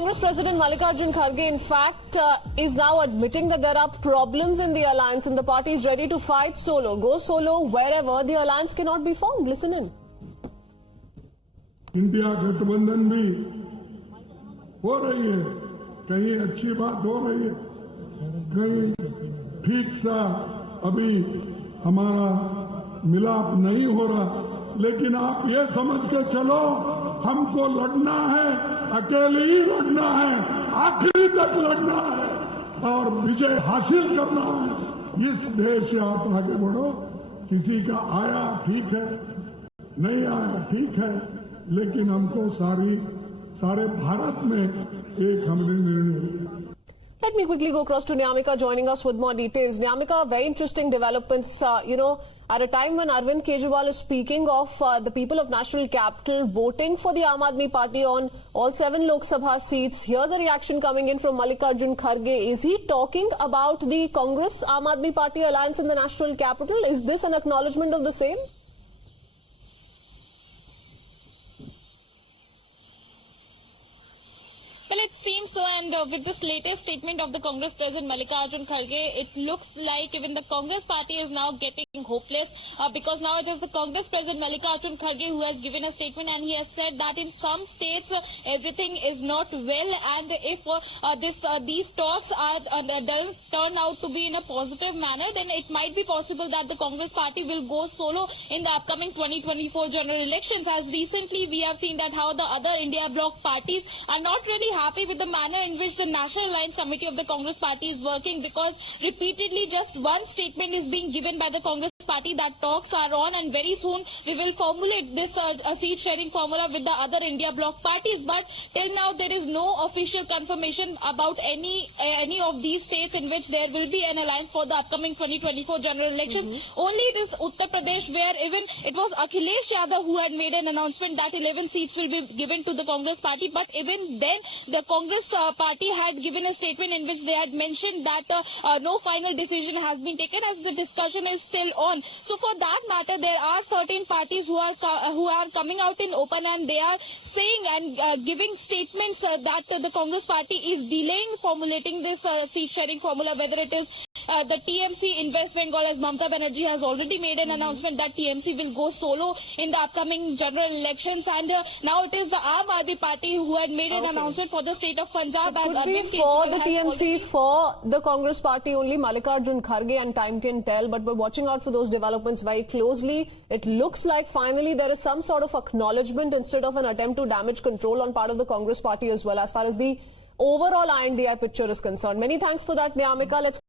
Congress President Mallikarjun Kharge, in fact, is now admitting that there are problems in the alliance and the party is ready to fight solo, go solo wherever the alliance cannot be formed. Listen in. India गठबंधन भी हो रही है, कहीं अच्छी बात हो रही है, कहीं ठीक सा अभी हमारा मिलाप नहीं हो रहा, लेकिन आप ये समझ के चलो हमको लड़ना है, अकेले ही लड़ना है, आखिरी तक लड़ना है और विजय हासिल करना है। इस ध्येय से आप आगे बढ़ो। किसी का आया ठीक है, नहीं आया ठीक है, लेकिन हमको सारे भारत में एक हमने निर्णय लिया। Let me quickly go across to Nyamika joining us with more details. Nyamika, very interesting developments, at a time when Arvind Kejriwal is speaking of the people of National Capital voting for the Aam Aadmi Party on all 7 Lok Sabha seats. Here's a reaction coming in from Mallikarjun Kharge. Is he talking about the Congress Aam Aadmi Party alliance in the National Capital? Is this an acknowledgement of the same? Well, it seems so, and with this latest statement of the Congress President Mallikarjun Kharge, it looks like even the Congress party is now getting hopeless because now it is the Congress President Mallikarjun Kharge who has given a statement, and he has said that in some states everything is not well, and if these talks doesn't turn out to be in a positive manner, then it might be possible that the Congress party will go solo in the upcoming 2024 general elections. As recently we have seen that how the other India bloc parties are not really happy with the manner in which the National Alliance Committee of the Congress Party is working, because repeatedly just one statement is being given by the Congress Party that talks are on and very soon we will formulate this seat sharing formula with the other India bloc parties. But till now there is no official confirmation about any of these states in which there will be an alliance for the upcoming 2024 general elections. Only it is Uttar Pradesh where even it was Akhilesh Yadav who had made an announcement that 11 seats will be given to the Congress Party, but even then the Congress party had given a statement in which they had mentioned that no final decision has been taken as the discussion is still on. So for that matter, there are certain parties who are coming out in open and they are saying and giving statements that the Congress party is delaying formulating this seat sharing formula, whether it is the TMC in West Bengal, as Mamata Banerjee has already made an announcement that TMC will go solo in the upcoming general elections, and now it is the Aam Aadmi Party who had made an announcement for the state of Punjab. It could be for the TMC, for the Congress party only, Mallikarjun Kharge, and time can tell, but we're watching out for those developments very closely. It looks like finally there is some sort of acknowledgement instead of an attempt to damage control on part of the Congress party as well, as far as the overall INDI picture is concerned. Many thanks for that, Nyamika. Let's